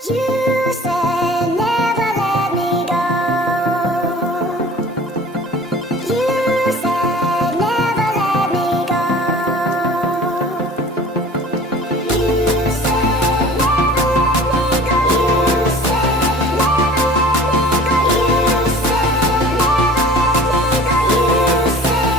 You said never let me go. You said never let me go. You said never let me go. You said never let me go. You said never let me go. You said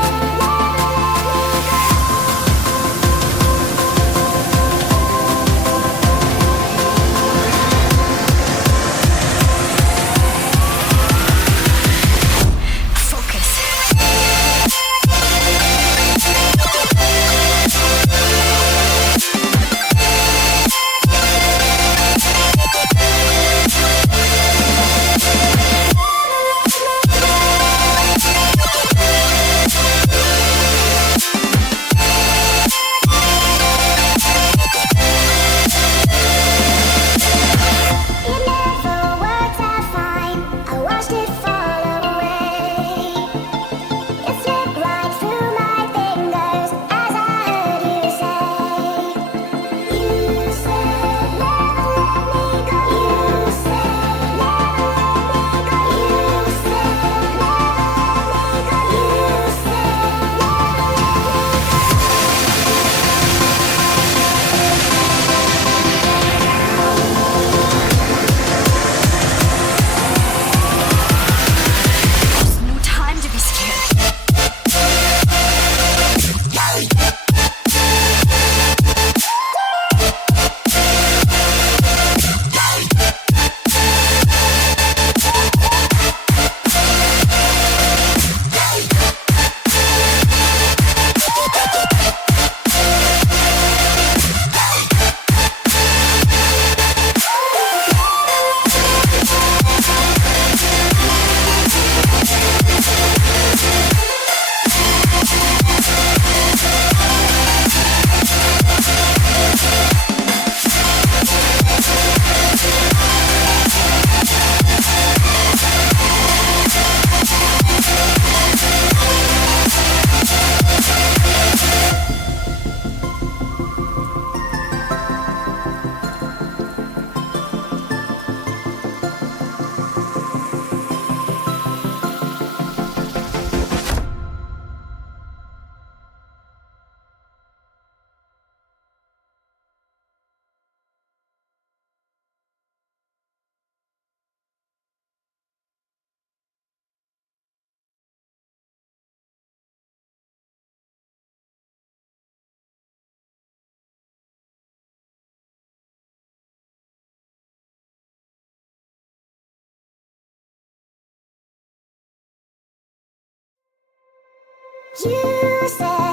it never worked out fine. I watched it fall away. It slipped right through my fingers as I heard you say. You said never let me go. You said never let me go. You said never let me go. You said There's no time to be scared. you said